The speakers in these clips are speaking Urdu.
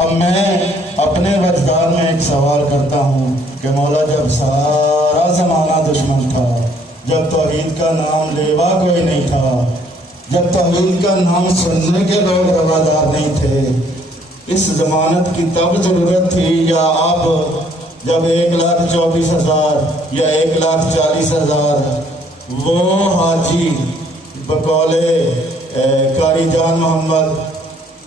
اب میں اپنے وجدان میں ایک سوال کرتا ہوں کہ مولا جب سارا زمانہ دشمن تھا، جب توحید کا نام لیوا کوئی نہیں تھا، جب توحید کا نام سننے کے لوگ روادار نہیں تھے، اس ضمانت کی تب ضرورت تھی یا اب جب 1,24,000 یا 1,40,000 وہ حاجی بقول قاری جان محمد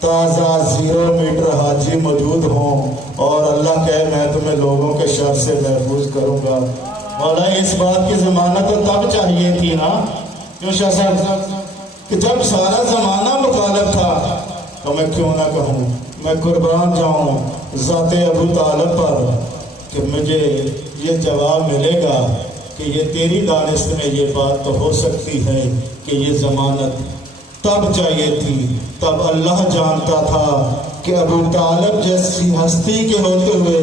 تازہ 0 میٹر حاجی موجود ہوں اور اللہ کہے میں تمہیں لوگوں کے شر سے محفوظ کروں گا؟ مولا اس بات کی ضمانت تو تب چاہیے تھی نا، کیوں شاہ صاحب، کہ جب سارا زمانہ مخالف تھا تو میں کیوں نہ کہوں، میں قربان جاؤں ذات ابو طالب پر کہ مجھے یہ جواب ملے گا کہ یہ تیری دانست میں یہ بات تو ہو سکتی ہے کہ یہ ضمانت تب چاہیے تھی، تب اللہ جانتا تھا کہ ابو طالب جیسی ہستی کے ہوتے ہوئے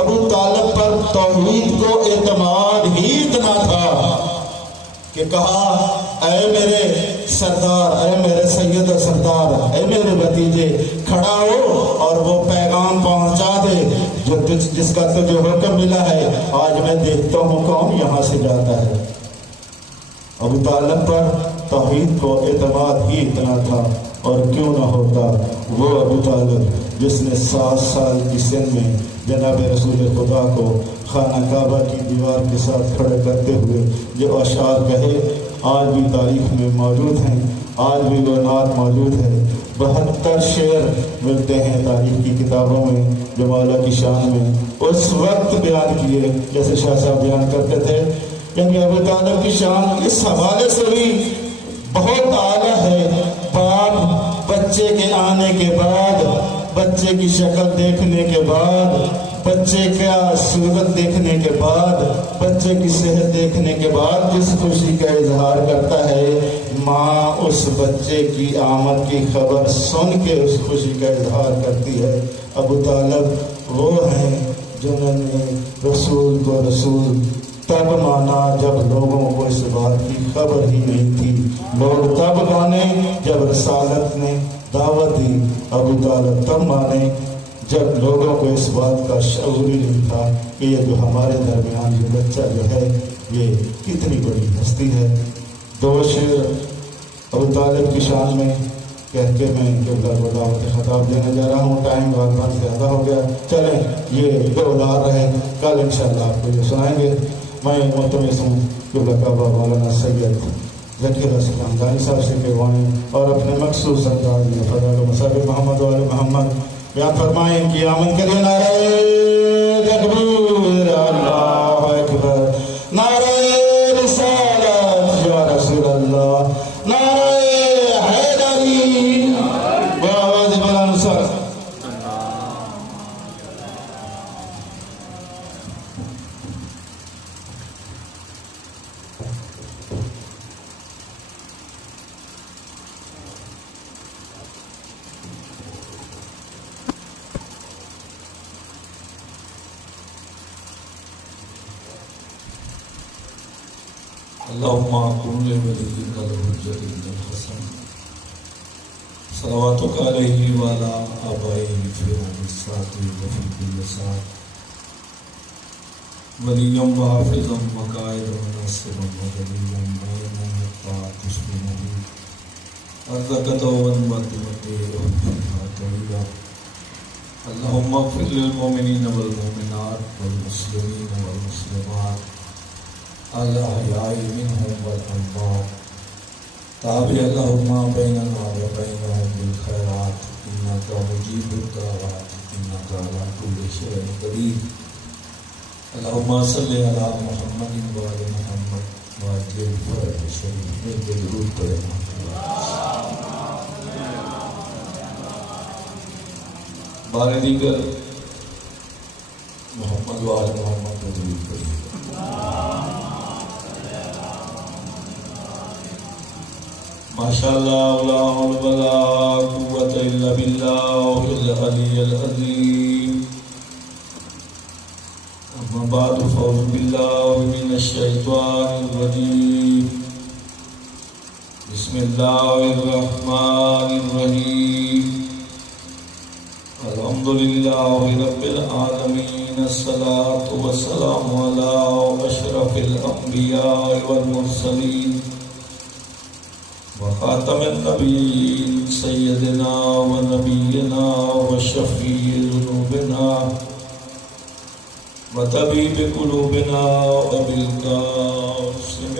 ابو طالب پر توحید کو اعتماد ہی اتنا تھا کہ کہا اے میرے سردار، اے میرے سید و سردار، اے میرے بھتیجے، کھڑا ہو اور وہ پیغام پہنچا دے جو جس کا تجھے حکم ملا ہے، آج میں دیکھتا ہوں کون یہاں سے جاتا ہے۔ ابو طالب پر توحید کو اعتماد ہی اتنا تھا، اور کیوں نہ ہوتا وہ ابو طالب جس نے 7 سال کی سن میں جناب رسول خدا کو خانہ کعبہ کی دیوار کے ساتھ کھڑے کرتے ہوئے جو اشعار کہے آج بھی تاریخ میں موجود ہیں، آج بھی وہ نعت موجود ہے۔ 72 شعر ملتے ہیں تاریخ کی کتابوں میں جو مولا کی شان میں اس وقت بیان کیے، جیسے شاہ صاحب بیان کرتے تھے، یعنی ابو طالب کی شان اس حوالے سے بھی بہت اعلیٰ ہے۔ باپ بچے کے آنے کے بعد، بچے کی شکل دیکھنے کے بعد، بچے کا صورت دیکھنے کے بعد، بچے کی صحت دیکھنے کے بعد جس خوشی کا اظہار کرتا ہے، ماں اس بچے کی آمد کی خبر سن کے اس خوشی کا اظہار کرتی ہے۔ ابو طالب وہ ہیں جنہوں نے رسول کو رسول تب مانا جب لوگوں کو اس بات کی خبر ہی نہیں تھی، لوگ تب مانے جب رسالت نے دعوت دی، ابو طالب تب مانے جب لوگوں کو اس بات کا شعور ہی نہیں تھا کہ یہ جو ہمارے درمیان یہ بچہ جو ہے یہ کتنی بڑی ہستی ہے۔ 2 شعر ابو طالب کی شان میں کہہ کے میں قبلہ کو دعوت خطاب دینے جا رہا ہوں۔ ٹائم بہت زیادہ ہو گیا، چلیں یہ 2 لار رہے، کل انشاءاللہ آپ کو یہ سنائیں گے۔ میں ملتمس ہوں قبلہ کعبہ مولانا سید ذکیر اسلام دانی صاحب سے کروائیں اور اپنے مخصوص انداز میں فضائل و مصائب محمد و آل محمد بیان فرمائیں کہ آمن کرے نعرہ تکبیر، اللہ اکبر، نعرہ رسالت یا رسول اللہ، نعرہ حیدری، بآواز بلند سر۔ اللهم كن لوليك الحجة بن الحسن صلواتك عليه وعلى آبائه في يوم الساعة وفي كل ساعة وليا وحافظا وقائدا وناصرا ودليلا معينا حتى تسلمه أرزقك وتمتعه فيها طويلا. اللهم اغفر للمؤمنين والمؤمنات والمسلمين والمسلمات الأحياء منهم والأموات، تابع اللهم بيننا وبينهم بالخيرات إنك مجيب الدعوات إنك على كل شيء قدير. اللهم صل على محمد وعلى محمد وعجل فرج شريف میں درود پڑھیں۔ بار دیگر محمد وعلى محمد کو درود پڑھیں۔ ماشاءاللہ لا حول ولا قوت الا باللہ العلی العظیم۔ اما بعد فاعوذ باللہ من الشیطان الرجیم، بسم اللہ الرحمن الرحیم۔ الحمد لله رب العالمين الصلاة والسلام على أشرف الأنبياء والمرسلين وخاتم النبيين سيدنا ونبينا وشفيع ذنوبنا وطبيب قلوبنا أبي القاسم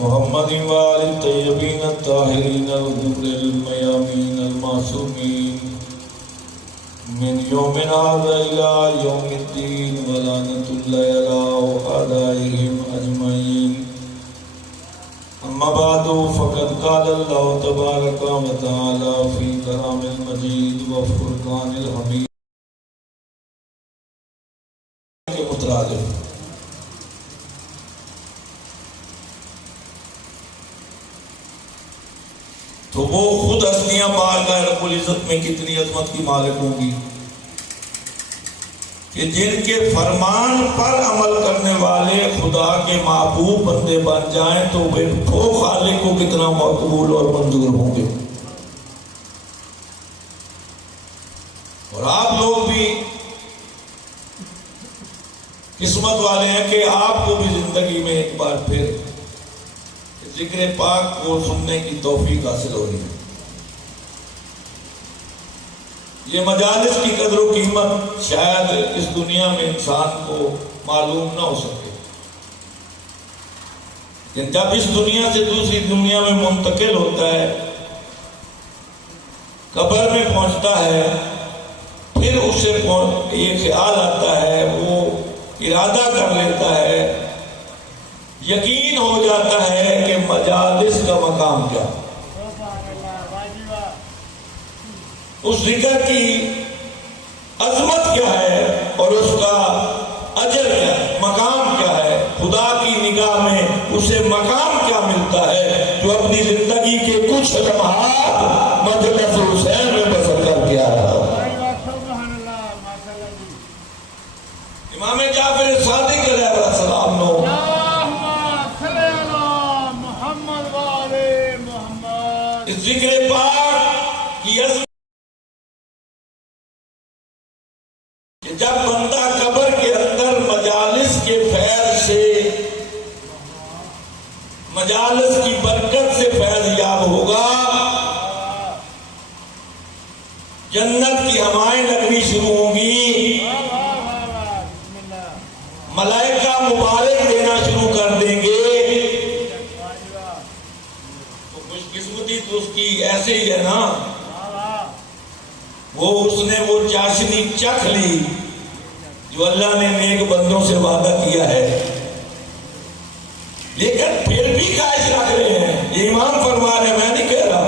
محمد وآل الطيبين الطاهرين الغر الميامين المعصومين من يومنا هذا إلى يوم الدين ولعنة الله على أعدائهم أجمعين. أما بعد فقد قال الله تبارك وتعالى في كلام المجيد وفرقان الحميد کے مترادف تو وہ خود ہستیاں بارگاہ رب العزت میں کتنی عظمت کی مالک ہوں گی کہ جن کے فرمان پر عمل کرنے والے خدا کے محبوب بندے بن جائیں تو وہ خالق کو کتنا مقبول اور منظور ہوں گے. اور آپ لوگ بھی قسمت والے ہیں کہ آپ کو بھی زندگی میں ایک بار پھر ذکر پاک کو سننے کی توفیق حاصل ہو رہی ہے. یہ مجالس کی قدر و قیمت شاید اس دنیا میں انسان کو معلوم نہ ہو سکے، لیکن جب اس دنیا سے دوسری دنیا میں منتقل ہوتا ہے، قبر میں پہنچتا ہے، پھر اسے یہ خیال آتا ہے، وہ ارادہ کر لیتا ہے، یقین ہو جاتا ہے کہ مجالس کا مقام کیا، اس ذکر کی عظمت کیا ہے اور اس کا اجر کیا ہے، مقام کیا ہے، خدا کی نگاہ میں اسے مقام کیا ملتا ہے جو اپنی زندگی کے کچھ لمحات مجلس حسین میں بسر کر کے آیا. امام جعفر صادق علیہ السلام نے ذکر پاک کی عظمت کہ جب بندہ قبر کے اندر مجالس کے فیض سے، مجالس کی برکت سے فیض یاب ہوگا، جنت کی ہوائیں لگنی شروع ہوں گی، ملائکہ مبارک دینا شروع کر دیں گے، تو اس کی ایسے ہی ہے نا، اس نے وہ چاشنی چکھ لی جو اللہ نے نیک بندوں سے وعدہ کیا ہے، لیکن پھر بھی خواہش رکھ رہے ہیں. یہ امام فرما رہے ہیں، میں نہیں کہہ رہا،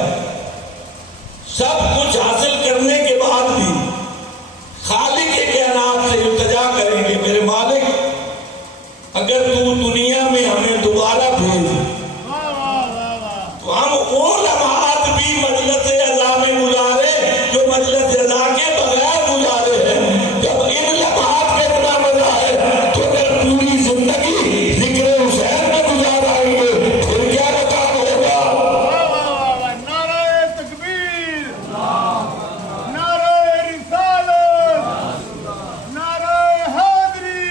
سب کچھ حاصل کرنے کے بعد بھی خالق کے کائنات سے التجا کریں گے، میرے مالک اگر تو دنیا میں ہمیں دوبارہ بھیج تو ہم وہ لمحات بھی مجلس عزا میں گزارے جو مجلس عزا کے بغیر گزارے ہیں. جب ان لمحات کا اتنا مزہ ہے تو اگر پوری زندگی ذکر حسین میں گزار آئیں گے پھر کیا مقام ہوگا. نعرہ تکبیر، نعرہ رسالت، نعرہ حیدری،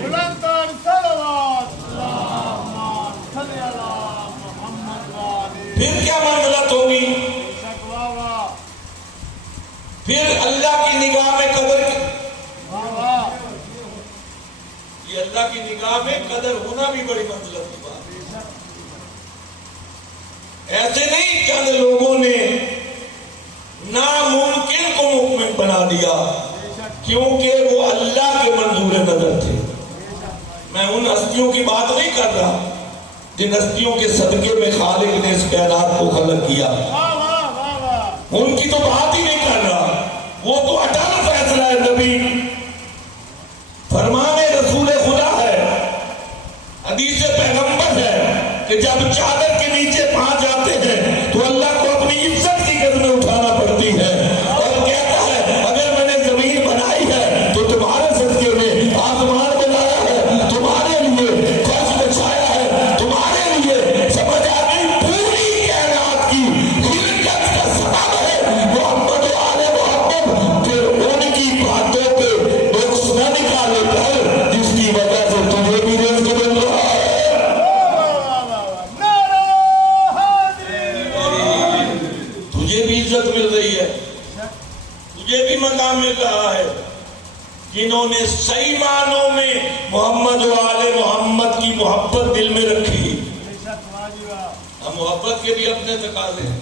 بلندتر صلوات، اللہم صلی علی محمد وآلہ. پھر کیا منزلت ہوگی، پھر اللہ کی نگاہ میں قدر یہ اللہ کی نگاہ میں قدر ہونا بھی بڑی منزلت کی بات ہے. ایسے نہیں چند لوگوں نے ناممکن کو ممکن بنا دیا کیونکہ وہ اللہ کے منظور نظر تھے. میں ان ہستیوں کی بات نہیں کر رہا جن ہستیوں کے صدقے میں خالق نے اس کائنات کو خلق کیا، ان کی تو بات ہی نہیں کر رہا. وہ تو اٹل فیصلہ ہے، نبی فرمان رسول خدا ہے، حدیث پیغمبر ہے کہ جب چادر کے نیچے پہنچ جاتے ہیں تو اللہ کو اپنی عزت کی قدمیں اٹھانا پڑتی ہے اور کہتا ہے اگر میں نے زمین بنائی ہے تو تمہارے صدقے میں آسمان بنایا ہے، تمہارے لیے فرش بچھایا ہے، تمہارے لیے سمجھ آ گئی عزت مل رہی ہے، تجھے بھی مقام مل رہا ہے۔ جنہوں نے صحیح معنوں میں محمد و آل محمد کی محبت دل میں رکھی، ہم محبت کے بھی اپنے تقاضے ہیں۔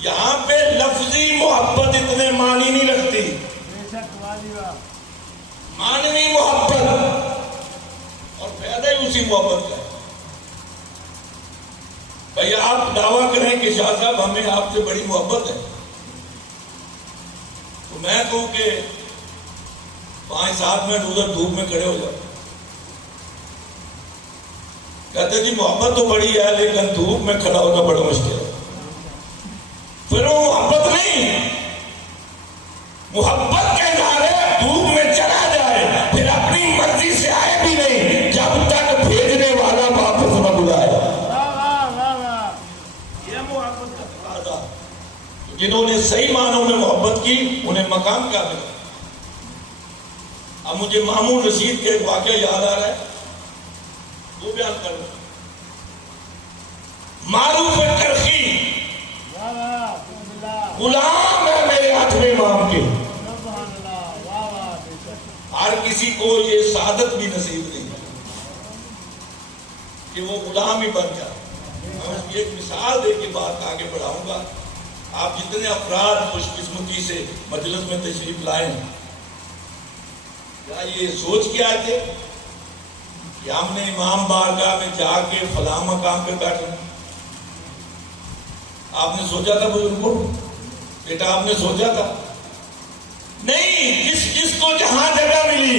یہاں پہ لفظی محبت اتنے معنی نہیں رکھتی، معنوی محبت، اور فائدہ ہی اسی محبت کا ہے۔ بھائی آپ دعویٰ کریں کہ شاہ صاحب ہمیں آپ سے بڑی محبت ہے، تو میں کہوں کہ 5-7 منٹ ادھر دھوپ میں کھڑے ہو جاؤ، کہتے جی محبت تو بڑی ہے لیکن دھوپ میں کھڑا ہونا بڑا مشکل ہے۔ پھر وہ محبت نہیں، محبت کے نعرے دھوپ میں چلا جائے پھر اپنی مرضی سے آئے بھی نہیں جب تک بھیجنے والا واپس نہ بلائے۔ یہ محبت کا تقاضا، جنہوں نے صحیح معنوں میں محبت کی انہیں مقام کا ملا۔ اب مجھے مامون رشید کے ایک واقعہ یاد آ رہا ہے، وہ بیان کر رہا ہوں۔ معروف کرخی غلام ہے میرے 8ویں امام کے، ہر کسی کو یہ سعادت بھی نصیب نہیں کہ وہ غلام ہی بن جائے۔ میں اس کی ایک مثال دے کے بات آگے بڑھاؤں گا۔ آپ جتنے افراد خوش قسمتی سے مجلس میں تشریف لائے ہیں، کیا یہ سوچ کے آئے تھے کہ ہم نے امام بارگاہ میں جا کے فلاں مقام پہ بیٹھنا؟ آپ نے سوچا تھا بزرگوں؟ بیٹا آپ نے سوچا تھا؟ نہیں، جس کو جہاں جگہ ملی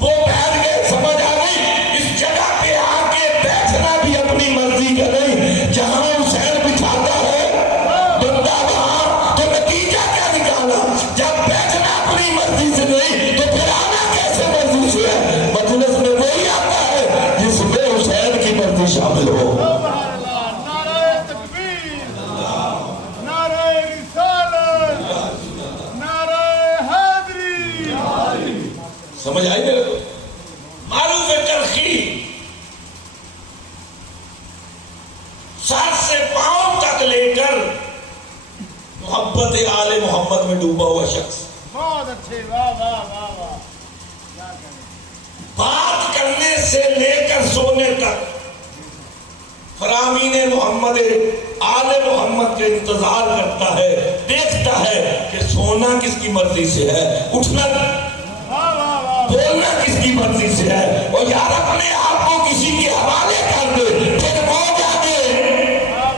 وہ بیٹھ گئے، سمجھ آ گئی؟ اس جگہ پہ آ کے بیٹھنا بھی اپنی مرضی کا نہیں، جہاں حسین بٹھاتا ہے بندہ وہاں، تو نتیجہ کیا نکالا؟ جب بیٹھنا اپنی مرضی سے نہیں تو پھر آنا کیسے مرضی سے ہے؟ مجلس میں وہی آتا ہے جس میں حسین کی مرضی شامل ہو۔ سمجھ آئی میرے کو؟ معروف کرخی سر سے پاؤں تک لے کر محبت آل محمد میں ڈوبا ہوا شخص، بہت اچھے، واہ واہ واہ واہ، بات کرنے سے لے کر سونے تک فرامین محمد آل محمد کے انتظار کرتا ہے، دیکھتا ہے کہ سونا کس کی مرضی سے ہے، اٹھنا بولنا کس کی مرضی سے ہے، اور یار اپنے آپ کو کسی کے حوالے کر دے، پھر وہ جانے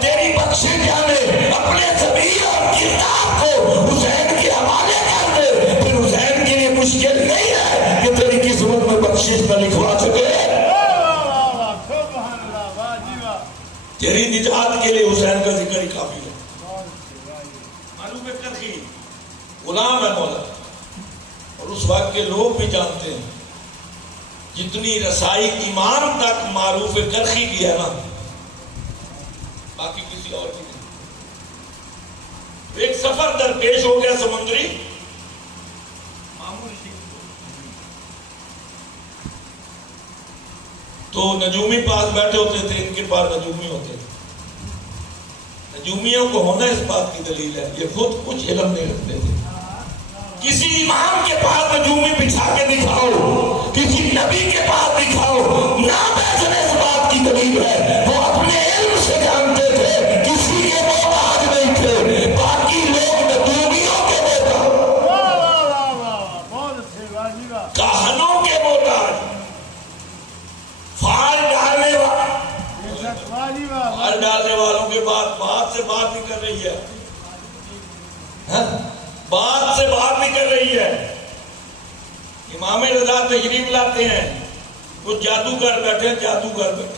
تیری بخشے جانے، اپنے ضمیر اور کردار کو حسین کے حوالے کر دے، پھر حسین کے لیے مشکل نہیں ہے کہ تیری قسمت میں بخشش نہ لکھوا سکے۔ تیری نجات کے لیے حسین کا ذکر ہی کافی ہے۔ معروف کرخی غلام ہے مولا، اور اس وقت کے لوگ بھی جانتے ہیں جتنی رسائی امام تک معروف کرخی کی ہے نا، باقی کسی اور کی نہیں۔ ایک سفر درپیش ہو گیا سمندری، تو نجومی پاس بیٹھے ہوتے تھے، ان کے پاس نجومی ہوتے تھے۔ نجومیوں کو ہونا اس بات کی دلیل ہے، یہ خود کچھ علم نہیں رکھتے تھے۔ کسی امام کے پاس نجومی بچھا کے دکھاؤ، کسی نبی کے پاس دکھاؤ، نہ بیچنے اس بات کی دلیل ہے وہ اپنے علم سے جانتے تھے، کسی کے محتاج نہیں تھے، باقی لوگ نجومیوں کے محتاج، کہانوں کے محتاج، فال ڈالنے والوں کے بعد بات سے بات نہیں کر رہی ہے، بات سے بات نہیں کر رہی ہے۔ امام رضا تشریف لاتے ہیں، وہ جادوگر بیٹھے، جادوگر بیٹھے،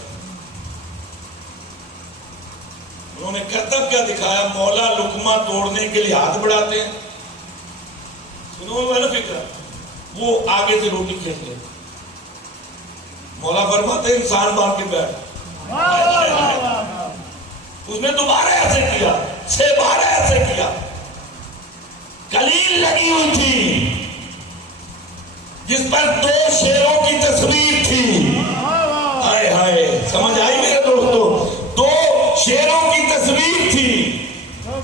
انہوں نے کرتب کیا دکھایا؟ مولا لقمہ توڑنے کے لیے ہاتھ بڑھاتے ہیں، انہوں نے فکر وہ آگے سے روٹی کھینچ لے، مولا فرماتے انسان بان کے بیٹھ، اس نے دوبارہ ایسے کیا، 6 بار ایسے کیا، کلیل لگی ہوئی تھی جس پر 2 شیروں کی تصویر تھی، ہائے ہائے، سمجھ آئی میرے دوستو؟ 2 شیروں کی تصویر تھی،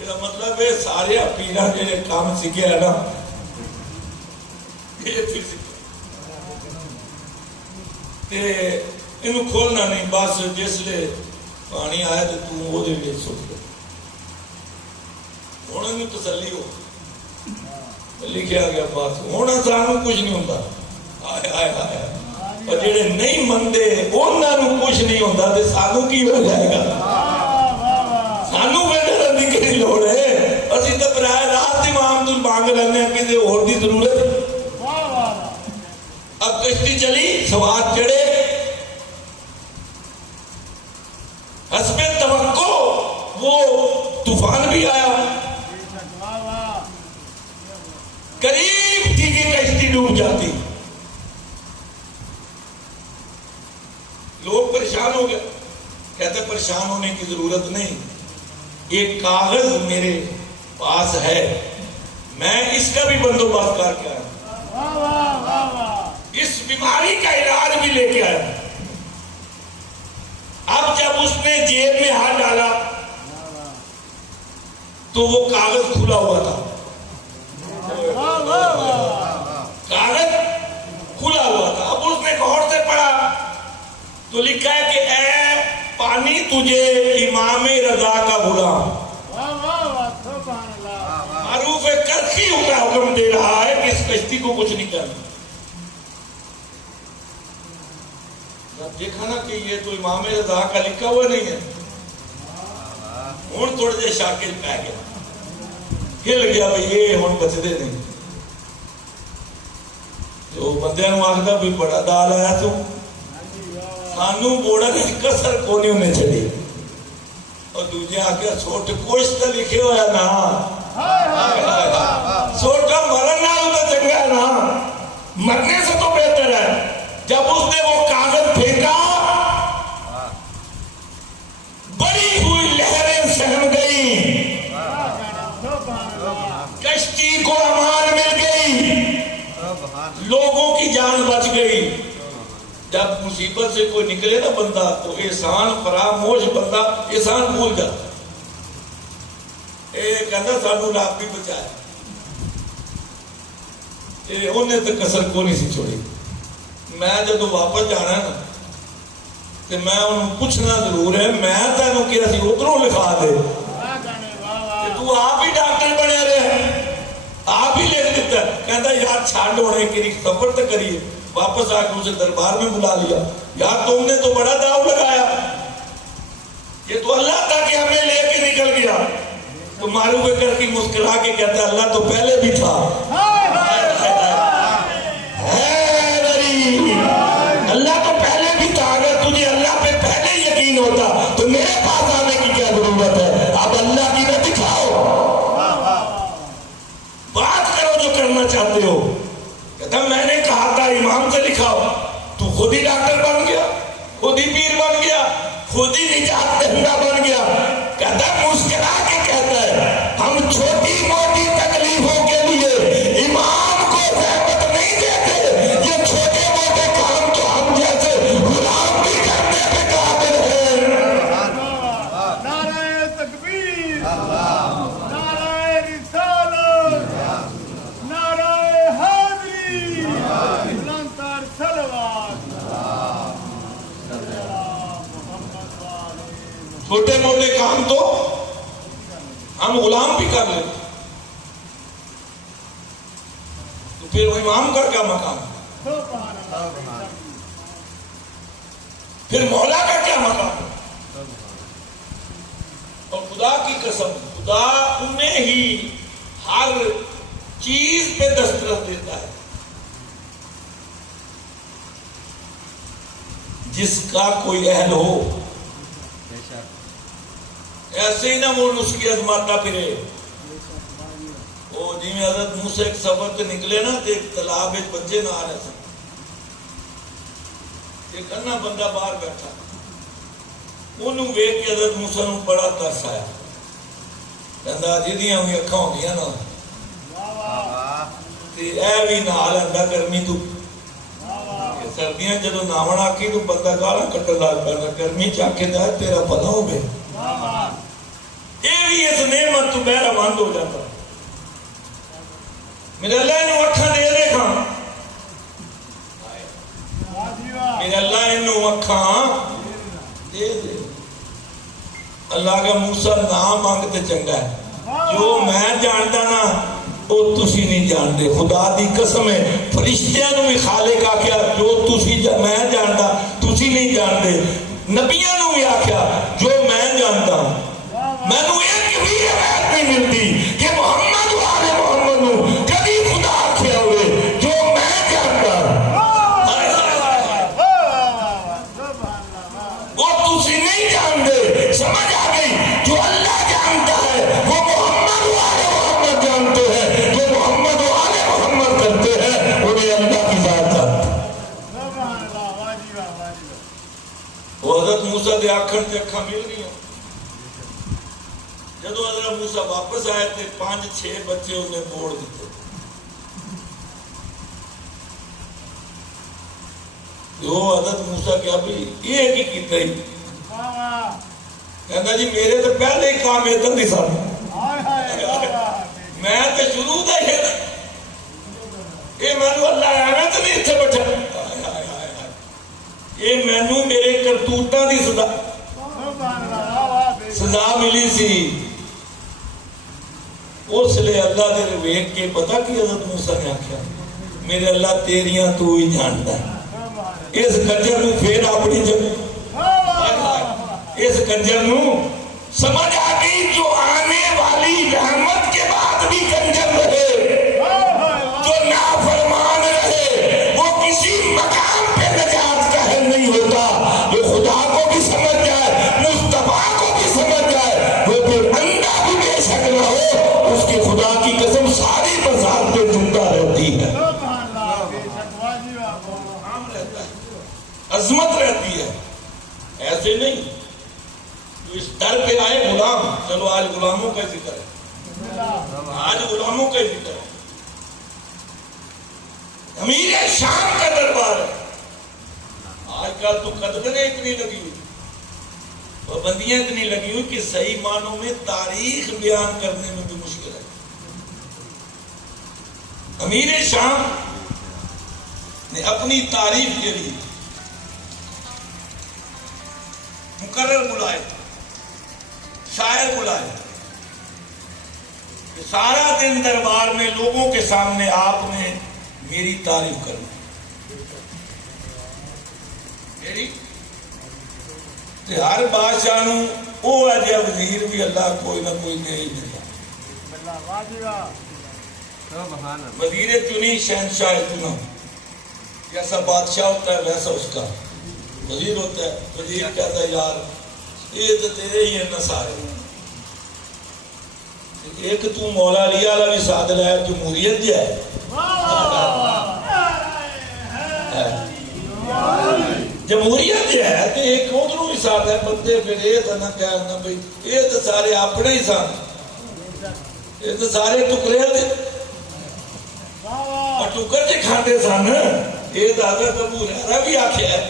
یہ مطلب ہے سارے پیرا جڑے کام سیکھے ہے نا یہ پھر تے اینو کھولنا نہیں، بس جس لے پانی آیا تو تم وہ دے وچ سٹ دے، ہن اینو تسلی ہو لکھیا گیا بس ہن سانو کچھ نہیں ہوندا، ہائے ہائے ہائے، اور جڑے نہیں مندے انہاں نوں کچھ نہیں ہوندا تے سانو کی ہو جائے گا؟ سانو ویڈن دی کہڑی لوڑ ہے؟ اسی تے براہ راست امام تو مانگ رہنے ہیں کسی اور دی ضرورت ہے۔ اب کشتی چلی، سوار چڑھے، حسب توقع وہ طوفان بھی آیا، قریب تھی کہ کشتی ڈوب جاتی، لوگ پریشان ہو گئے۔ کہتے پریشان ہونے کی ضرورت نہیں، ایک کاغذ میرے پاس ہے، میں اس کا بھی بندوبست کر کے آیا، اس بیماری کا علاج بھی لے کے آیا۔ اب جب اس نے جیب میں ہاتھ ڈالا تو وہ کاغذ کھلا ہوا تھا، کاغذ کھلا ہوا تھا۔ اب اس نے غور سے پڑھا تو لکھا ہے کہ اے پانی تجھے امام رضا کا غلام معروف کرخی کا حکم دے رہا ہے کہ اس کشتی کو کچھ نہیں کرنا۔ جب دیکھا نا کہ یہ تو امام رضا کا لکھا ہوا نہیں ہے، ہوں تھوڑے جے شاکل پہ گیا، ہل گیا بھئی یہ ہوں بچدے نہیں۔ جو بندے نو آخدا بھی بڑا دال آیا تو سانو بوڑا کی کسر کونی انہیں چڑی، اور دوجے آکے سوٹ کوشت لکھے ہویا نا، سوٹا مرن نہ ہوتا چنگا ہے نا، مرنے سے تو بہتر ہے۔ جب اس نے وہ کاغذ پھینکا بڑی ہوئی لہریں سہم گئی، کشتی کو امان مل گئی، لوگوں کی جان بچ گئی۔ جب مصیبت سے کوئی نکلے نا بندہ تو احسان فراموش بندہ احسان بھول جاتا، اے کہتا سانو رب بھی بچایا، اے انہیں تو کسر کو نہیں سی چھوڑی۔ میں جدو واپس جانا ہے نا تو میں انہوں پوچھنا ضرور ہے، میں تینوں کہ اسی ادھروں لکھا دے کہ تو آپ ہی ڈاکٹر بنے رہے، آپ ہی لکھ دیتا ہے۔ کہتا یار چھاڑ ہونے کی سفر تو کریے، واپس آ کے اسے دربار میں بلا لیا، یار تم نے تو بڑا داؤ لگایا، یہ تو اللہ تھا کہ ہمیں لے کے نکل گیا۔ تو معروف کرخی مسکرا کے کہتا ہے اللہ تو پہلے بھی تھا، اللہ تو پہلے بھی تھا۔ اگر تجھے اللہ پہ پہلے یقین ہوتا تو میرے پاس آنے کی کیا ضرورت ہے؟ اب اللہ کی نہ دکھاؤ، بات کرو جو کرنا چاہتے ہو۔ کہتا میں نے کہا تھا امام سے لکھاؤ، تو خود ہی ڈاکٹر بن گیا، خود ہی پیر بن گیا، خود ہی نجات دہندہ بن گیا۔ کہتا مسکرا کے کہتا ہے ہم چھوٹی موٹی تکلیفوں کے لیے امام کو زحمت نہیں دیتے، یہ چھوٹے موٹے کام تو ہم جیسے غلام بھی کرنے پہ قادر ہیں۔ نعرہ تکبیر، نعرہ رسالت، نعرہ حاضری، بلندتر صلوات۔ چھوٹے موٹے کام تو ہم غلام بھی کر لیتے، تو پھر وہ امام کا کیا مقام، پھر مولا کا کیا مقام؟ اور خدا کی قسم خدا انہیں ہی ہر چیز پہ دسترس دیتا ہے جس کا کوئی اہل ہو۔ ایسے ہی نہ وہ نسخی ازماتا پھرے، وہ جی میں حضرت موسیٰ ایک سفر تے نکلے نا تے ایک تالاب ایک بچے نہ آ رہے سن، ایک انہا بندہ باہر بیٹھا، انہوں ویک کے حضرت موسیٰ نوں بڑا ترس آیا، کہندا جی دیاں ہوئی اکھاں ہوندیاں نا تے اے بھی نال اندا گرمی تو سردیاں جدو ناون آکی تو بندہ گالا کٹن لگ پیا، گرمی چاکے دا تیرا پتہ ہو گئے، اے بھی اس نعمت تو بہرا بند ہو جاتا. میرے اللہ انہوں اکھاں دے دے کھاں, میرے اللہ انہوں اکھاں دے دے. اللہ کا موسیٰ نام مانگتے چنگا ہے. جو میں جانتا نا وہ تسی نہیں جانتے. خدا دی قسم ہے, فرشتیاں نو بھی خالق آکھیا جو تسی میں جانتا تسی نہیں جانتے. نبیاں نو بھی آکھیا جو میں جانتا. میں نو ایک بھی روایت نہیں ملتی کہ محمد و آل محمد نو کبھی خدا آکھیا ہوئے جو میں جانتا. وہ تسی نہیں جانتے. سمجھ آ گئی؟ جو اللہ جانتا ہے وہ محمد و آل محمد جانتے ہیں. جو محمد و آل محمد کرتے ہیں انہیں اللہ کی ذات جانتے. وہ حضرت موسیٰ دے آکھن تے اکھاں مل گئیں. جدو حضرت موسیٰ واپس آئے تھے 5-6 بچے انہیں موڑ دیتے. جو حضرت موسیٰ کیا بھی یہ کی کیتا ہی کہنا جی میرے تو پہلے ہی کام ادھر نہیں سن. میں تو شروع دا ہی یہ مینو اللہ آیا تو نہیں اتنے بیٹھا. یہ مینو میرے کرتوتاں دی سزا ملی سی. اس لیے اللہ دے ویکھ کے پتہ کی حضرت موسیٰ نے آکھیا میرے اللہ تیریاں تو ہی جانتا ہے. اس کنجر نو پھر اپنی اس کنجر نو سمجھ آ گئی جو آنے والی رحمت کے بعد بھی کنجر رہے, جو نافرمان رہے, وہ کسی مقام پہ نجات کا حل نہیں ہوتا. جو خدا کو بھی سمجھ جائے, مصطفیٰ کو بھی سمجھ جائے, وہ پھر اندھا بھی بے شک نہ ہو, اس کی خدا کی قسم ساری بساط پہ جھوٹا رہتی ہے, عظمت رہتی ہے. ایسے نہیں تو اس در پہ آئے غلام. چلو آج غلاموں کا ذکر ہے, آج غلاموں کا ذکر ہے. امیر شام کا دربار ہے. آج کل تو قدریں اتنی لگی ہوئی, پابندیاں اتنی لگی ہوئی کہ صحیح معنوں میں تاریخ بیان کرنے میں بھی مشکل ہے. امیر شام نے اپنی تعریف کے لیے مقرر بلائے, شاعر بلائے. سارا دن دربار میں لوگوں کے سامنے آپ نے میری تعریف کرنی. میری ہر بادشاہ نو وہ ہے جب وزیر بھی اللہ کوئی نہ کوئی دے ہی دیتا. وزیر چنی شہنشاہ چنا. جیسا بادشاہ ہوتا ہے ویسا اس کا وزیر ہوتا ہے. وزیر کہتا ہے یار یہ تو تیرے ہی ہیں نا سارے. ایک تو مولا علی والا بھی ساتھ لایا جمہوریت جو ہے جمہوریت جو ہے تو ایک ادھروں بھی ساتھ ہے. بندے پھر یہ تو نہ کہنا بھائی یہ تو سارے اپنے ہی سن, یہ تو سارے ٹکرے تھے اور ٹکر کے کھاتے سن. یہ تو حضرت ابو ہریرہ بھی آکھیا ہے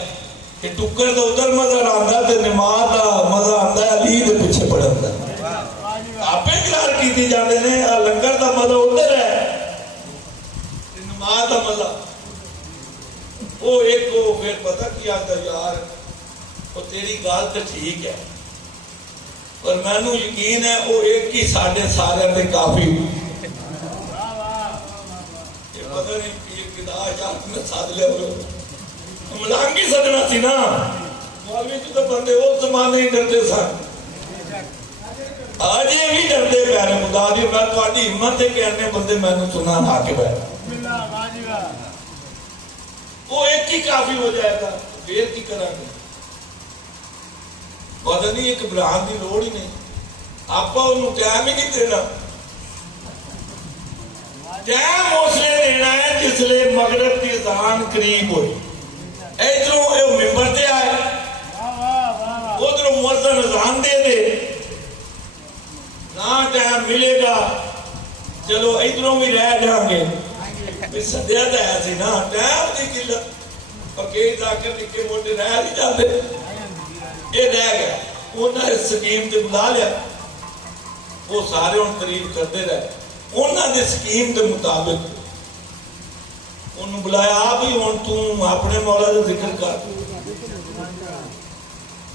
کہ ٹکر تو ادھر مزہ آتا ہے نماز کا مزہ آتا ہے علی کے پیچھے پڑھن کا. آپ اقرار کیتی جاتے ہیں لنگر کا مزہ ادھر ہے, نماز کا مزہ وہ ایک کو. پھر پتہ کیا آتا یار وہ تیری گال تو ٹھیک ہے پر مینو یقین ہے وہ ایک ہی ساڑھے سارے میں کافی. یہ پتہ نہیں کہ یار میں ساتھ لے ہوئے ملانگی سجنا سی نا. مولوی تو بندے وہ زمانے ہی ڈرتے سن, آج یہ بھی ڈرتے پیارے خدا دی. میں تھوڑی ہمت ہے کہ انے بندے میں نے سنا آ کے بیٹھ وہ ایک ہی کافی ہو جائے گا. پھر کی کریں گے پتہ نہیں ایک برہان کی لوڑ ہی نہیں. آپ انہوں ٹائم ہی نہیں دینا. ٹائم اس لیے دینا ہے جس لیے مغرب کی اذان قریب ہوئی. ادھروں ممبر تے آئے ادھروں مؤذن اذان دے دے نہ ٹائم ملے گا. چلو ادھروں بھی رہ جائیں گے سدیا تو ایسی نا ٹائم کی قلت پکے جا کر نکے موٹے رہ نہیں جاتے. یہ رہ گیا انہیں اس سکیم سے بلا لیا وہ سارے ہوں تعریف کرتے رہے. انہوں نے سکیم کے مطابق انہوں بلایا آپ ہی ہوں تم اپنے مولا کا ذکر کر.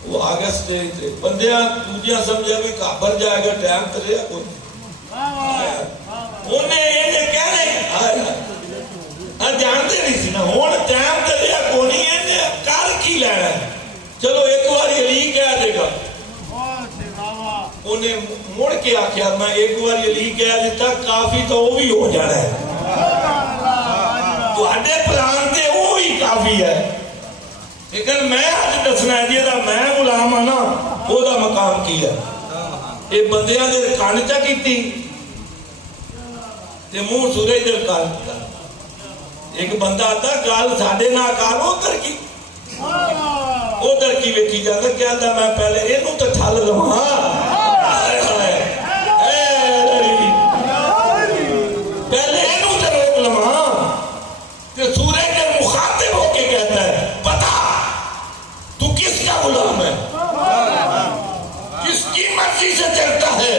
وہ آگے سٹیج تے بندیاں دوجیاں سمجھا بھی کابر جائے گا ٹائم تے رہا کوئی انہیں یہ کہنے جانتے نہیں سی نا ہوں ٹائم تے رہا کوئی انہیں کر کی لینا. چلو ایک بار علی کہہ دے گا. انہیں مڑ کے آخیا میں ایک بار علی کہہ دیتا کافی تو وہ بھی ہو جانا ہے. تواڈے پلان تے وہ ہی کافی ہے. لیکن میں آج دسنا ہے جیسا میں غلام ہاں نا وہ دا مقام کی ہے. یہ بندیاں دے کان چا کیتی تے منہ سورج دے کان کیتا. ایک بندہ آتا گال ساڈے نال کار ادھر کی ادھر کی ویکھی جاتا کہتا میں پہلے اینوں تے ٹھل لواں پہلے اینوں تے روک لواں. تے سورج کے مخاطب ہو کے کہتا ہے پتا تو کس کا غلام ہے, کس کی مرضی سے چلتا ہے,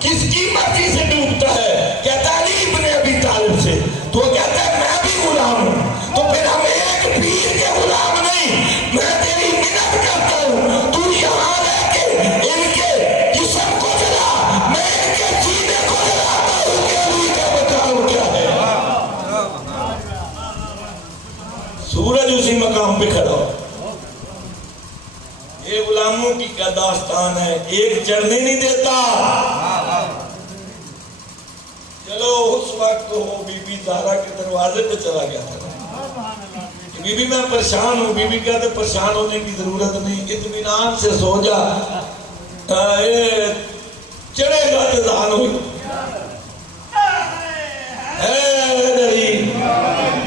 کس کی مرضی سے ڈوبتا ہے. کہتا علی ابن ابی طالب سے. تو کہتا ہے میں بھی غلام ہوں. تو پھر ہم ایک پیر کے غلام نہیں. میں تیری منت کرتا ہوں تو یہاں رہ کے ان کے جسم کو جلا میں ان کے سینے کو جلاتا ہوں کہ علی کا مقام کیا ہے. سورج اسی مقام پہ کھڑا ہو. یہ غلاموں کی کیا داستان ہے. ایک چڑھنے نہیں دیتا. چلو اس وقت وہ بی بی زہرا کے دروازے پہ چلا گیا تھا. بی بی میں پریشان ہوں. بی بی کہتے پریشان ہونے کی ضرورت نہیں, اطمینان سے سو جا. چڑھے گا تو دان ہوئی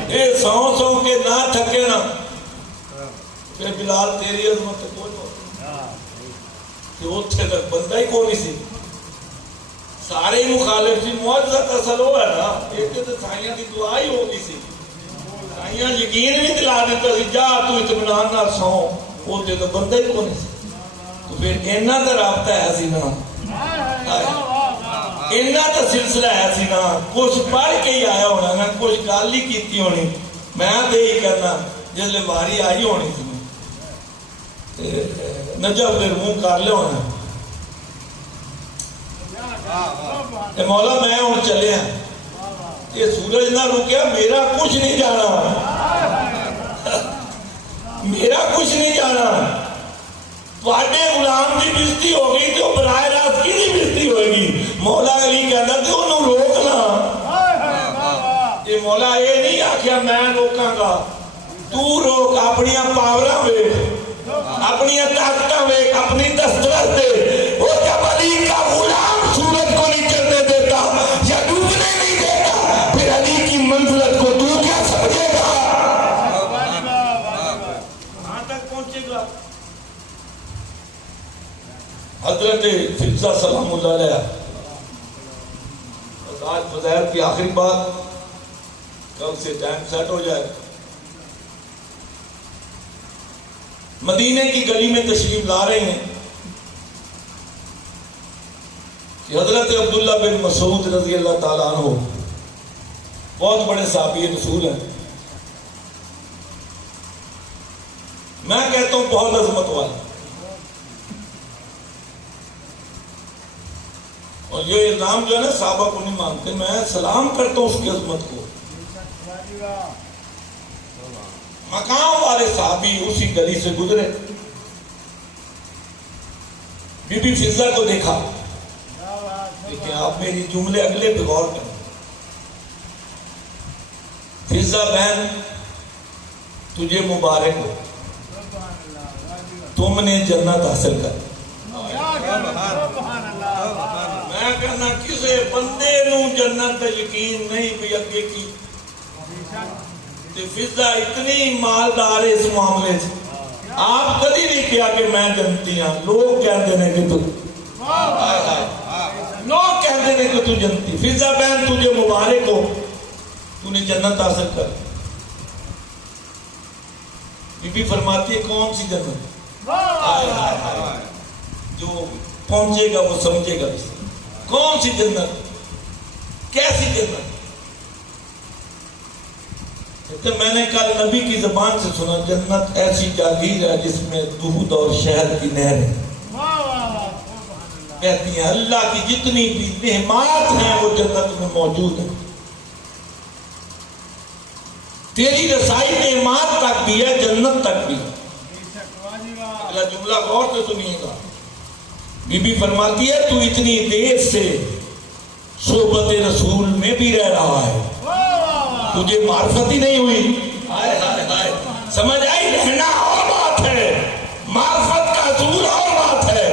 یہ سو سو کے نہ تھکے نا پھر بلال تیری عظمت کوئی اتنے تک بندہ ہی کوئی سی. سارے مخالف سی. معجزہ اصل ہوا ہے نا ایک تو سائیاں کی دعا ہی ہو گئی سی. سائیاں یقین بھی دلا دیتا سی جا تو اطمینان نہ سو. وہ تو بندہ ہی کوئی سی. تو پھر اینا تو رابطہ ہے سی نا, اینا تو سلسلہ ہے سی نا. کچھ پڑھ کے ہی آیا ہونا نا, کچھ گل ہی کیتی ہونی. میں تو یہی کرنا جس لئے باری آئی ہونی تھی نجب پھر منہ کر لے ہونا. مولا میں ہوں چلے ہیں. یہ سورج نہ رکیا میرا کچھ نہیں جانا, میرا کچھ نہیں جانا. تواڈے غلام کی بےزتی ہو گئی تو براہ راست کی نہیں بےزتی ہوئے گی. مولا علی کہتا تو انہوں روکنا. یہ مولا یہ نہیں آخیا میں روکاں گا. تو روک اپنی پاوراں ویکھ, اپنی طاقتاں ویکھ, اپنی دسترس دے. وہ جب علی کا غلام سورج کو نہیں چڑھنے دیتا یا ڈوبنے نہیں دیتا پھر علی کی منزلت کو تو کیا سمجھے گا. کہاں تک پہنچے گا. حضرت فضہ سلام اللہ علیہ. آج فضائل کی آخری بات, کل سے ٹائم سیٹ ہو جائے. مدینے کی گلی میں تشریف لا رہے ہیں کہ حضرت عبداللہ بن مسعود رضی اللہ تعالیٰ عنہ بہت بڑے صحابی رسول ہیں. میں کہتا ہوں بہت عظمت والے. اور یہ نام جو ہے نا صحابہ کو نہیں مانتے. میں سلام کرتا ہوں اس کی عظمت کو. مقام والے صحابی اسی گلی سے گزرے. بی بی فضہ کو دیکھا. لیکن آپ میری جملے اگلے پہ غور کریں. فضہ بہن تجھے مبارک ہو, تم نے جنت حاصل کر. میں کہنا کسے بندے نو جنت یقین نہیں بھی اگے کی. فضہ اتنی مالدار ہے اس معاملے سے. آپ کدی نہیں کیا کہ میں جنتی ہوں. لوگ کہتے ہیں کہ تو لوگ کہتے ہیں کہ تو جنتی. فضہ بہن تجھے مبارک ہو, تو نے جنت حاصل کر. بی بی فرماتی ہے کون سی جنت. جو پہنچے گا وہ سمجھے گا. کون سی جنت؟ کیسی جنت؟ کہتے میں نے کل نبی کی زبان سے سنا جنت ایسی جاگیر ہے جس میں دودھ اور شہد کی نہر ہے. کہتی ہیں اللہ کی جتنی بھی نعمات ہیں وہ جنت میں موجود ہیں. تیری رسائی نعمات تک بھی ہے، جنت تک بھی. اگلا جملہ غور سے سنیے گا. بی بی فرماتی ہے تو اتنی دیر سے صحبت رسول میں بھی رہ رہا ہے، تجھے معرفت ہی نہیں ہوئی. ہائے ہائے ہائے، سمجھ آئی؟ رہنا اور بات ہے، معرفت کا حصول اور بات ہے.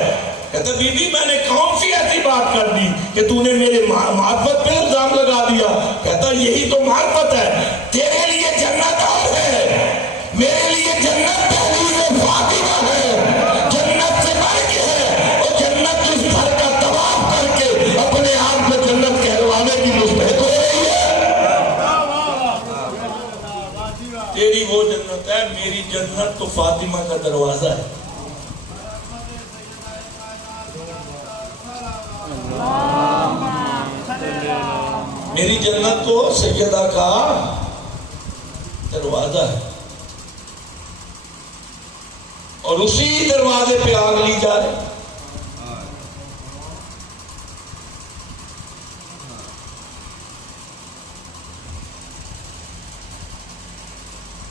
کہتا بی بی میں نے کون سی ایسی بات کر دی کہ تو نے میرے معرفت پہ الزام لگا دیا؟ کہتا یہی تو معرفت ہے. تیرے لیے جنت اور ہے، میرے لیے جنت تحریر فاطمہ ہے، جنت سے بڑھ کے ہے. اور جنت جس گھر کا طواف کر کے اپنے آپ میں جنت کہلوانے کی مستحق ہو رہی ہے. تیری وہ جنت ہے، میری جنت تو فاطمہ کا دروازہ ہے. میری جنت تو سیدہ کا دروازہ ہے، اور اسی دروازے پہ آگ لی جا رہی.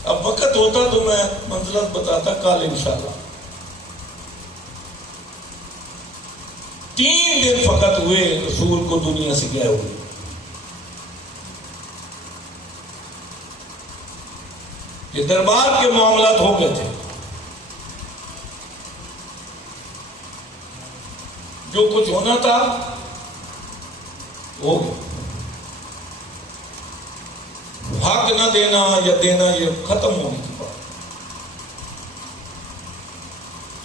اب وقت ہوتا تو میں منزلت بتاتا کل انشاءاللہ. 3 دن فقط ہوئے رسول کو دنیا سے گئے ہوئے. یہ دربار کے معاملات ہو گئے تھے، جو کچھ ہونا تھا ہو گیا. حق نہ دینا یا دینا یہ ختم ہو گئی بات.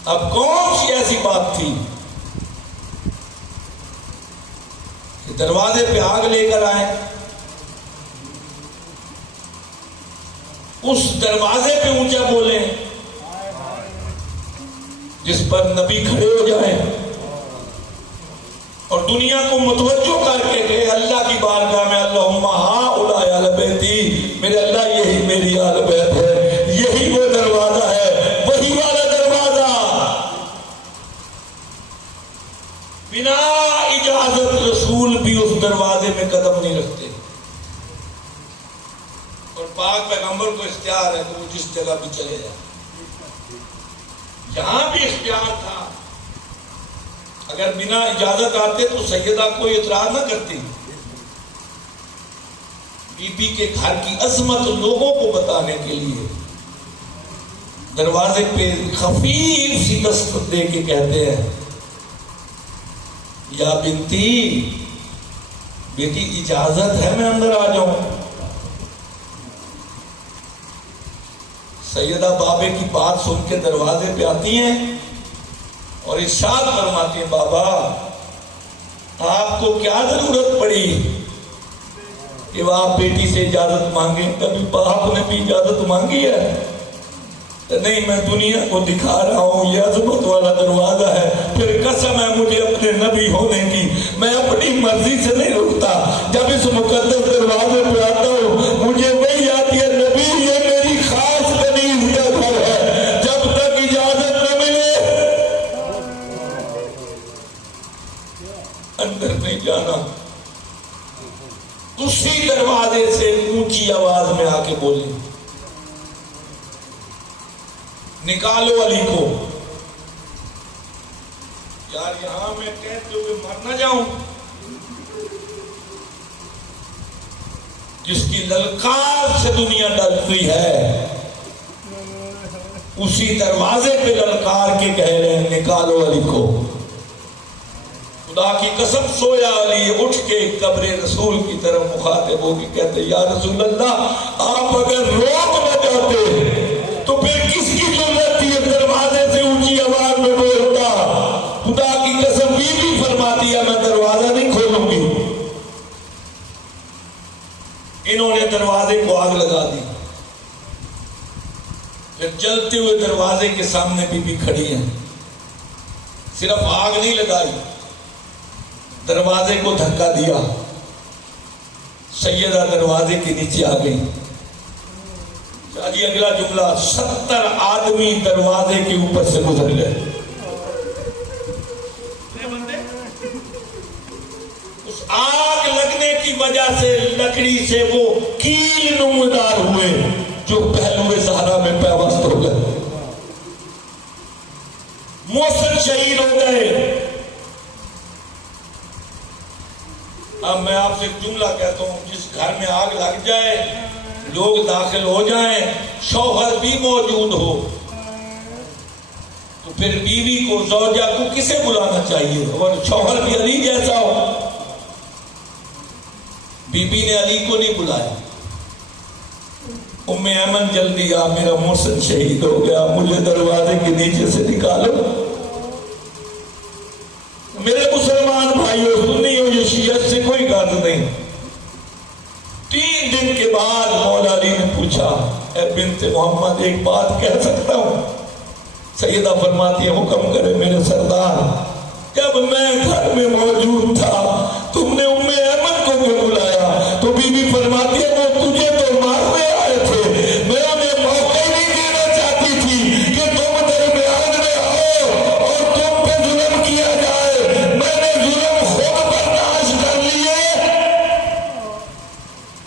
اب کون سی ایسی بات تھی کہ دروازے پہ آگ لے کر آئے؟ اس دروازے پہ اونچا بولیں جس پر نبی کھڑے ہو جائیں اور دنیا کو متوجہ کر کے گئے اللہ کی بارگاہ میں اللہم ہؤلاء اہل بیتی، میرے اللہ یہی میری اہل بیت ہے، یہی وہ دروازہ ہے، وہی والا دروازہ. بنا اجازت رسول بھی اس دروازے میں قدم نہیں رکھتے. اور پاک پیغمبر کو اختیار ہے تو وہ جس جگہ بھی چلے جائے. یہاں بھی اختیار تھا، اگر بنا اجازت آتے تو سیدہ کوئی اعتراض نہ کرتی. بی بی کے گھر کی عظمت لوگوں کو بتانے کے لیے دروازے پہ خفیف سی دستک دے کے کہتے ہیں یا بنتی، بیٹی اجازت ہے میں اندر آ جاؤں؟ سیدہ بابے کی بات سن کے دروازے پہ آتی ہیں اور ارشاد فرماتی ہیں بابا آپ کو کیا ضرورت پڑی کہ وہ آپ بیٹی سے اجازت مانگیں؟ کبھی باپ نے بھی اجازت مانگی ہے؟ نہیں، میں دنیا کو دکھا رہا ہوں یہ عظمت والا دروازہ ہے. پھر قسم ہے مجھے اپنے نبی ہونے کی، میں اپنی مرضی سے نہیں رکتا. جب اس مقدس دروازے پہ آتا ہوں مجھے وہی آتی ہے نبی یہ میری خاص کنیز کا گھر ہے، جب تک اجازت نہ ملے اندر نہیں جانا. اسی دروازے سے اونچی آواز میں آ کے بولے نکالو علی کو. یار یہاں میں کہتے ہوئے مر نہ جاؤں. جس کی للکار سے دنیا ڈرتی ہے اسی دروازے پہ للکار کے کہہ رہے ہیں نکالو علی کو. خدا کی قسم سویا علی اٹھ کے قبر رسول کی طرف مخاطب ہو کے کہتے یا رسول اللہ آپ اگر روک نہ جاتے تو پھر کس کی ضرورت تھی دروازے سے اونچی آواز میں بولتا. خدا کی قسم بھی فرماتی ہے میں دروازہ نہیں کھولوں گی. انہوں نے دروازے کو آگ لگا دی. پھر جلتے ہوئے دروازے کے سامنے بی بی کھڑی ہیں. صرف آگ نہیں لگائی، دروازے کو دھکا دیا، سیدہ دروازے کے نیچے آ گئی۔ جی اگلا جملہ، 70 آدمی دروازے کے اوپر سے گزر گئے۔ اس آگ لگنے کی وجہ سے لکڑی سے وہ کیل نمودار ہوئے جو پہلوئے زہرا میں پیوست ہو گئے۔ محسن شہید ہو گئے۔ اب میں آپ سے ایک جملہ کہتا ہوں، جس گھر میں آگ لگ جائے، لوگ داخل ہو جائیں، شوہر بھی موجود ہو، تو پھر بیوی کو، زوجہ کو کسے بلانا چاہیے؟ اور شوہر بھی علی جیسا ہو۔ بی بی نے علی کو نہیں بلایا، ام ایمن جلدی آ، میرا محسن شہید ہو گیا، مجھے دروازے کے نیچے سے نکالو۔ میرے مسلمان بھائیوں، سنی ہو یہ شیعت سے کوئی غرض نہیں۔ 3 دن کے بعد مولا علی نے پوچھا، اے بنت محمد ایک بات کہہ سکتا ہوں؟ سیدہ فرماتی ہے، حکم کرے میرے سردار۔ جب میں گھر میں موجود تھا تم نے ام ایمن کو کیوں بلایا؟ تو بی بی فرماتی ہے، وہ تجھے تو مارنے آئے تھے، میں انہیں موقع ہی نہیں دینا چاہتی تھی کہ تم درمیان میں آؤ اور تم پہ ظلم کیا جائے۔ میں نے ظلم خود برداشت کر لیے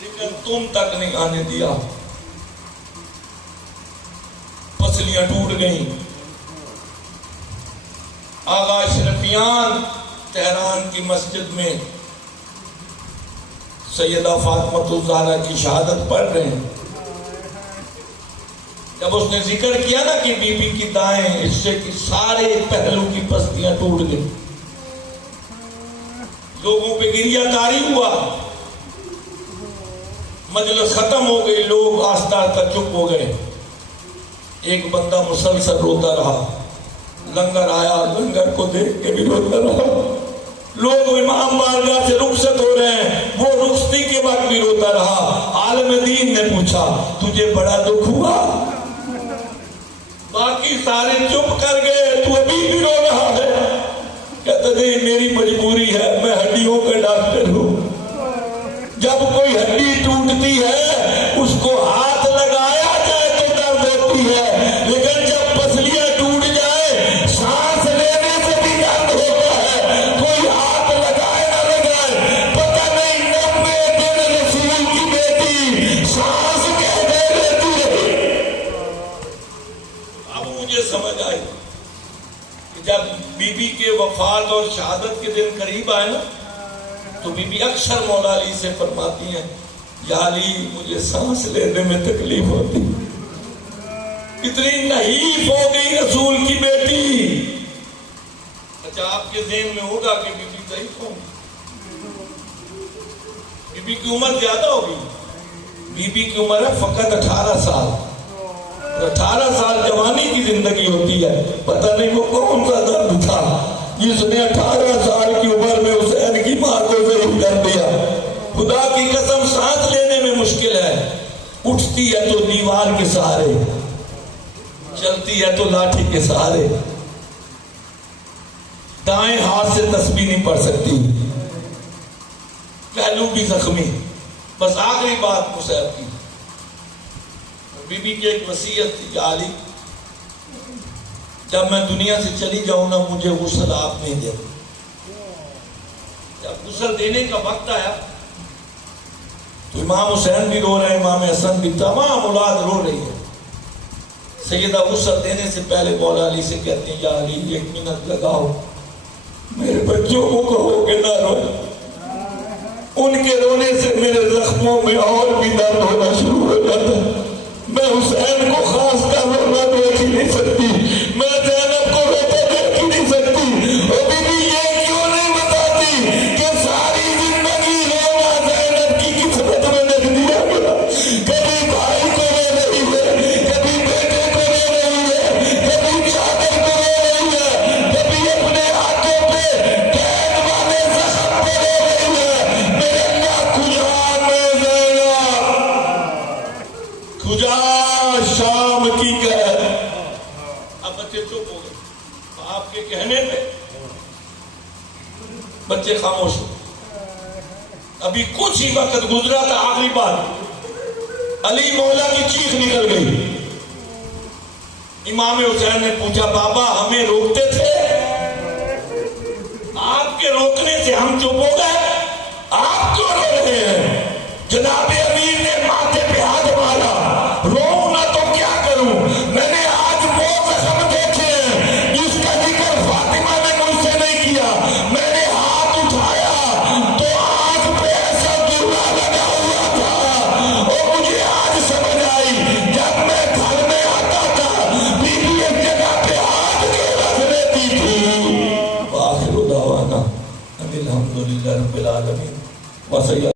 لیکن تم تک نہیں آنے دیا۔ پسلیاں ٹوٹ گئیں۔ آغا اشرفیان تہران کی مسجد میں سیدہ فاطمہ الزہرا کی شہادت پڑھ رہے ہیں۔ جب اس نے ذکر کیا نا کہ بی بی کی دائیں حصے کی سارے پہلو کی پستیاں ٹوٹ گئی، لوگوں پہ گریہ طاری ہوا، مجلس ختم ہو گئی، لوگ آہستہ آہستہ چپ ہو گئے۔ ایک بندہ مسلسل روتا رہا، لنگر آیا، لنگر کو دیکھ کے بھی روتا رہا۔ لوگ امام بارگاہ سے رخصت ہو رہے ہیں، وہ رخصتی کے وقت بھی روتا رہا۔ عالم دین نے پوچھا، تجھے بڑا دکھ ہوا؟ باقی سارے چپ کر گئے، تو ابھی بھی رو رہا ہے؟ کہتا نہیں، میری مجبوری ہے، میں ہڈیوں کا ڈاکٹر ہوں۔ جب کوئی ہڈی ٹوٹتی ہے اس کو ہاتھ لگایا جائے تو درد ہوتی ہے، لیکن جب پسلیاں ٹوٹ جائے سانس لینے سے بھی درد ہوتا ہے۔ کوئی ہاتھ لگائے نہ لگائے، پتہ نہیں 90 دن رسول کی بیٹی سانس کہتے رہتی ہے۔ اب مجھے سمجھ آئی کہ جب بی بی کے وفات اور شہادت کے دن قریب آئے نا، تو بی بی اکثر مولا علی سے فرماتی ہیں، یا علی مجھے سانس لینے میں تکلیف ہوتی، اتنی نحیف ہو گئی رسول کی بیٹی۔ اچھا آپ کے ذہن میں ہوگا کہ بی بی ضعیف ہوں، بی بی کی عمر زیادہ ہوگی۔ بی بی کی عمر ہے فقط 18 سال۔ 18 سال جوانی کی زندگی ہوتی ہے، پتہ نہیں وہ کون سا درد تھا جس نے 18 سال کی عمر میں حسین کی ماں کو ضرور کر دیا۔ خدا کی قسم سانس لینے میں مشکل ہے، اٹھتی ہے تو دیوار کے سہارے، چلتی ہے تو لاٹھی کے سہارے، دائیں ہاتھ سے تسبیح نہیں پڑھ سکتی، پہلو بھی زخمی۔ بس آخری بات مصعب کی، بی بی کی ایک وصیت تھی، یا علی جب میں دنیا سے چلی جاؤں نا، مجھے غسل آپ نہیں دے۔ جب غسل دینے کا وقت آیا تو امام حسین بھی رو رہے ہیں، امام حسن بھی، تمام اولاد رو رہی ہے۔ سیدہ غسل دینے سے پہلے مولا علی سے کہتے ہیں، یا علی 1 منٹ لگاؤ، میرے بچوں کو کہو کہ نہ روئے، ان کے رونے سے میرے زخموں میں اور بھی درد ہونا شروع ہو جاتا ہے۔ میں حسین کو خاص کر رونا دیکھ ہی نہیں سکتی، میں زینب کو روتے دیکھ ہی نہیں سکتی۔ اور بی بی یہ کیوں نہیں بتاتی کہ ساری زندگی رونا زینب کی قسمت میں لکھ دیا گیا؟ کبھی بھائی کو رو رہی ہے، کبھی بیٹے کو رو رہی ہے، کبھی چادر کو رو رہی ہے، کبھی اپنے ہاتھوں پہ قید والے زخم پہ رو رہی ہے۔ میرے اللہ کھجا میں زینب، کھجا شام کی قید۔ اب بچے چپ بچے خاموش ہو. ابھی کچھ ہی وقت گزرا تھا، آخری بار علی مولا کی چیخ نکل گئی. امام حسین نے پوچھا بابا ہمیں روکتے تھے، آپ کے روکنے سے ہم چپ ہو گئے، آپ کیوں رو رہے ہیں؟ جناب امیر نے ماتھے پہ ہاتھ مارا، رو نہ تو کیا کروں، میں نے آج وہ زخم دیکھے ہیں جس کا ذکر فاطمہ نے مجھ سے نہیں کیا. میں نے ہاتھ اٹھایا تو آنکھ پہ ایسا گرنا لگا ہوا تھا، اور مجھے آج سمجھ آئی جب میں گھر میں آتا تھا بیوی ایک جگہ پہ ہاتھ کے رکھ لیتی تھی. وآخر دعوانا الحمدللہ رب العالمین. وصلی